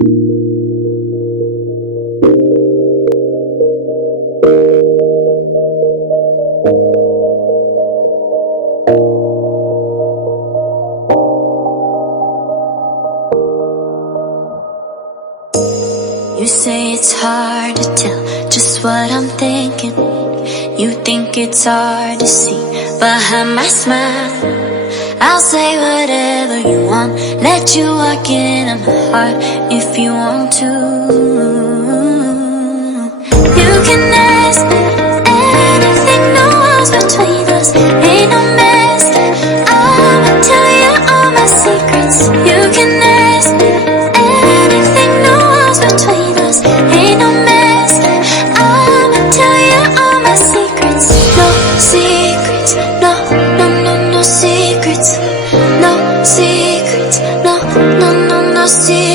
You say it's hard to tell just what I'm thinking. You think it's hard to see behind my smile. I'll say whatever you want, let you walk into my heart if you want to. You can ask me anything, no walls between us, ain't no mess. I'ma tell you all my secrets. You can ask me anything, no walls between us, ain't no mess. I'ma tell you all my secrets. No secrets, no, no, no, no secrets. No secrets, no, no, no, no secrets.